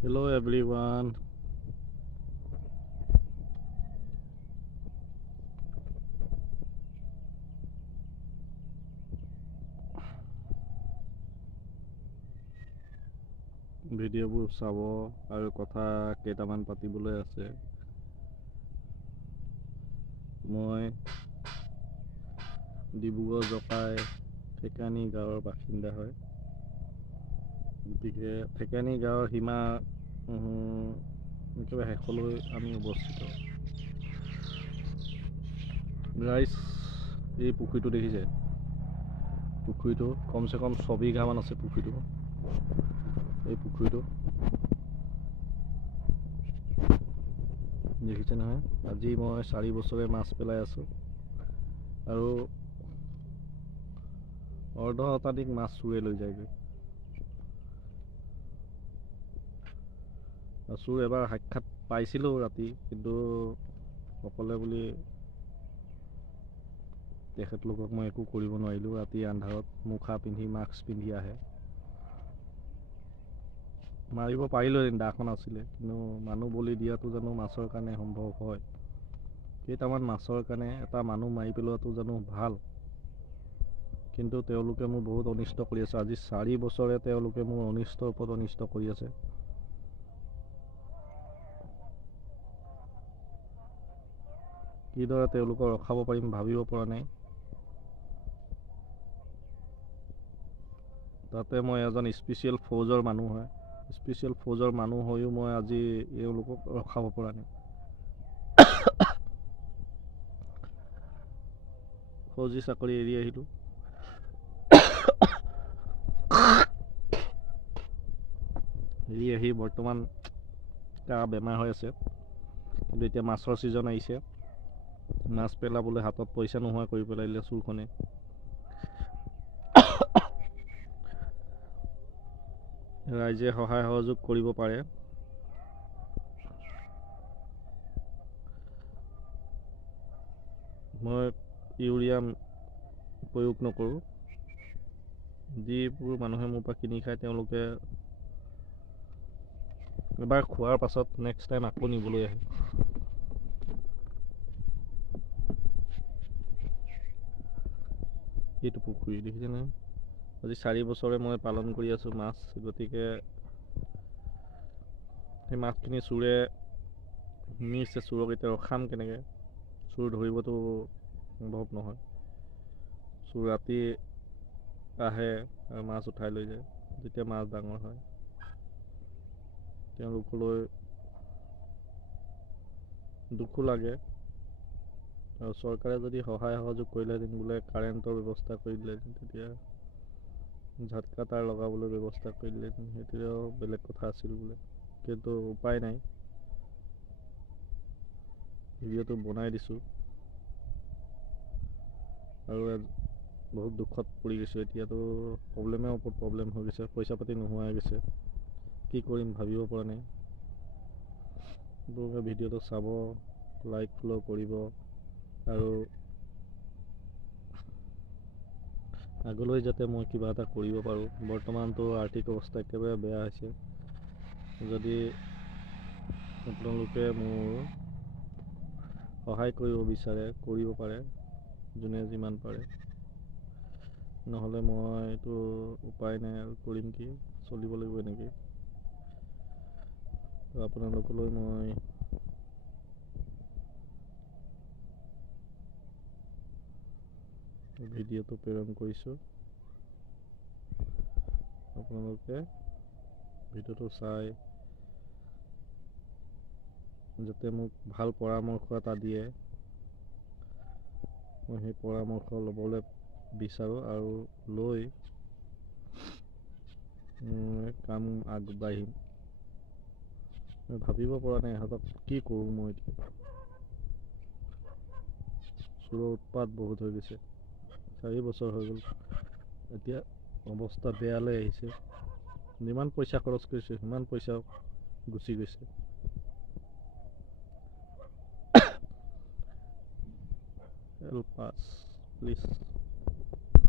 Hello everyone. ভিডিঅ'বোৰ চাব আৰু কথা কেইটামান পাতিবলৈ আছে। মই ডিব্ৰুগড় জকাই ফেকানি গাঁৱৰ বাসিন্দা হয়। গতিকে ফেকানি গাঁৱৰ সীমা একেবাৰে শেষলৈ আমি অৱস্থিত। ৰাইজ এই পুখুৰীটো দেখিছে? পুখুৰীটো কমচে কম 6 বিঘামান আছে পুখুৰীটো। এই পুখুৰীটো দেখিছে নহয়? আজি মই 4 বছৰে মাছ পেলাই আছোঁ আৰু অৰ্ধ শতাধিক মাছ চুৰে লৈ যায়গৈ। চুৰ এবাৰ সাক্ষাৎ পাইছিলোঁ ৰাতি, কিন্তু অকলে বুলি তেখেতলোকক মই একো কৰিব নোৱাৰিলোঁ। ৰাতি আন্ধাৰত মুখা পিন্ধি মাস্ক পিন্ধি আহে। মাৰিব পাৰিলোহেঁতেন, দাখন আছিলে, কিন্তু মানুহ বলি দিয়াটো জানো মাছৰ কাৰণে সম্ভৱ হয়? কেইটামান মাছৰ কাৰণে এটা মানুহ মাৰি পেলোৱাটো জানো ভাল? কিন্তু তেওঁলোকে মোৰ বহুত অনিষ্ট কৰি আছে। আজি 4 বছৰে তেওঁলোকে মোৰ অনিষ্টৰ ওপৰত অনিষ্ট কৰি আছে। কিদৰে তেওঁলোকক ৰখাব পাৰিম ভাবিব পৰা নাই। তাতে মই এজন স্পেচিয়েল ফ'ৰ্চৰ মানুহ হয়। স্পেচিয়েল ফ'ৰ্চৰ মানুহ হৈও মই আজি এওঁলোকক ৰখাব পৰা নাই। ফৌজি চাকৰি এৰি আহিলোঁ। এৰি আহি বৰ্তমান বেমাৰ হৈ আছে, কিন্তু এতিয়া মাছৰ ছিজন আহিছে। মাছ পেলাবলৈ হাতত পইচা নোহোৱা কৰি পেলাইলে চুৰখনে। ৰাইজে সহায় সহযোগ কৰিব পাৰে। মই ইউৰিয়া প্ৰয়োগ নকৰোঁ। যিবোৰ মানুহে মোৰ পৰা কিনি খায় তেওঁলোকে এবাৰ খোৱাৰ পাছত নেক্সট টাইম আকৌ নিবলৈ আহে। এইটো পুখুৰী দেখিছেনে? আজি 4 বছৰে মই পালন কৰি আছোঁ মাছ, গতিকে সেই মাছখিনি চোৰে নিছে। চোৰক এতিয়া ৰখাম কেনেকৈ? চোৰ ধৰিবতো সম্ভৱ নহয়। চোৰ ৰাতি আহে আৰু মাছ উঠাই লৈ যায়। যেতিয়া মাছ ডাঙৰ হয়, তেওঁলোকলৈ দুখো লাগে। আৰু চৰকাৰে যদি সহায় সহযোগ কৰিলেহেঁতেন, বোলে কাৰেণ্টৰ ব্যৱস্থা কৰি দিলেহেঁতেন, তেতিয়া ঝাটকা তাঁৰ লগাবলৈ ব্যৱস্থা কৰি দিলেহেঁতেন, সেইটোও বেলেগ কথা আছিল বোলে। কিন্তু উপায় নাই, ভিডিঅ'টো বনাই দিছোঁ আৰু বহুত দুখত পৰি গৈছোঁ। এতিয়াতো প্ৰব্লেমৰ ওপৰত প্ৰব্লেম হৈ গৈছে, পইচা পাতি নোহোৱা হৈ গৈছে। কি কৰিম ভাবিব পৰা নাই। আপোনালোকে ভিডিঅ'টো চাব, লাইক ফ'ল' কৰিব আৰু আগলৈ যাতে মই কিবা এটা কৰিব পাৰোঁ। বৰ্তমানতো আৰ্থিক অৱস্থা একেবাৰে বেয়া হৈছে। যদি আপোনালোকে মোৰ সহায় কৰিব বিচাৰে, কৰিব পাৰে, যোনে যিমান পাৰে। নহ'লে মইতো উপায় নাই আৰু, কৰিম কি? চলিব লাগিব এনেকৈ। তো আপোনালোকলৈ মই ভিডিঅ'টো প্ৰেৰণ কৰিছোঁ। আপোনালোকে ভিডিঅ'টো চাই যাতে মোক ভাল পৰামৰ্শ এটা দিয়ে, মই সেই পৰামৰ্শ ল'বলৈ বিচাৰোঁ আৰু লৈ কাম আগবাঢ়িম। মই ভাবিব পৰা নাই ইহঁতক কি কৰোঁ মই এতিয়া। চোৰৰ উৎপাত বহুত হৈ গৈছে। 4 বছৰ হৈ গ'ল, এতিয়া অৱস্থা বেয়ালৈ আহিছে। যিমান পইচা খৰচ কৰিছোঁ সিমান পইচাও গুচি গৈছে। Help us, please.